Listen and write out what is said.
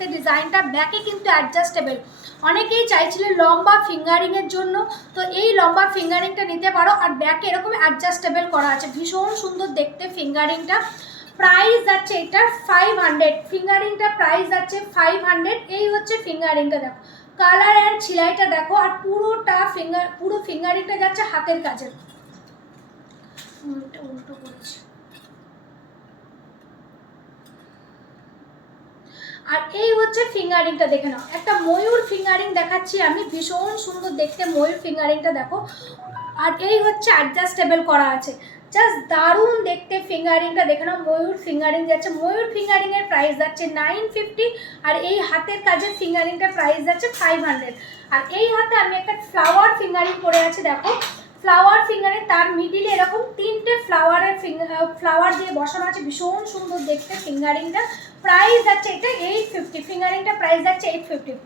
দেখতে ডিজাইনটা, ব্যাকে কিন্তু অ্যাডজাস্টেবল। অনেকেই চাইছিলেন লম্বা ফিঙ্গারিংয়ের জন্য, তো এই লম্বা ফিঙ্গারিংটা নিতে পারো। আর ব্যাকে এরকম অ্যাডজাস্টেবল করা আছে, ভীষণ সুন্দর দেখতে ফিঙ্গারিংটা। প্রাইস যাচ্ছে এটার 500, ফিঙ্গারিংটা প্রাইস যাচ্ছে 500। এই হচ্ছে ফিঙ্গারিংটা, দেখো কালার অ্যান্ড ছিলাইটা দেখো, আর পুরো ফিঙ্গারিংটা যাচ্ছে হাতের কাছে। উল্টো করছি। আর এই হচ্ছে ফিঙ্গারিংটা, দেখে নাও, একটা ময়ূর ফিঙ্গারিং দেখাচ্ছি আমি, ভীষণ সুন্দর দেখতে ময়ূর ফিঙ্গারিংটা দেখো। আর এই হচ্ছে অ্যাডজাস্টেবল করা আছে, জাস্ট দারুণ দেখতে ফিঙ্গারিংটা, দেখে নাও ময়ূর ফিঙ্গারিং যাচ্ছে। ময়ূর ফিঙ্গারিংয়ের প্রাইস যাচ্ছে 950, আর এই হাতের কাজের ফিঙ্গারিংটার প্রাইস যাচ্ছে 500। আর এই হাতে আমি একটা ফ্লাওয়ার ফিঙ্গারিং করে আছে, দেখো ফ্লাওয়ার ফিঙ্গারিং, তার মিডিলে এরকম 3টে ফ্লাওয়ার দিয়ে বসানো আছে, ভীষণ সুন্দর দেখতে ফিঙ্গারিংটা। প্রাইস যাচ্ছে এটা 850, ফিঙ্গারিংটা প্রাইস যাচ্ছে 850।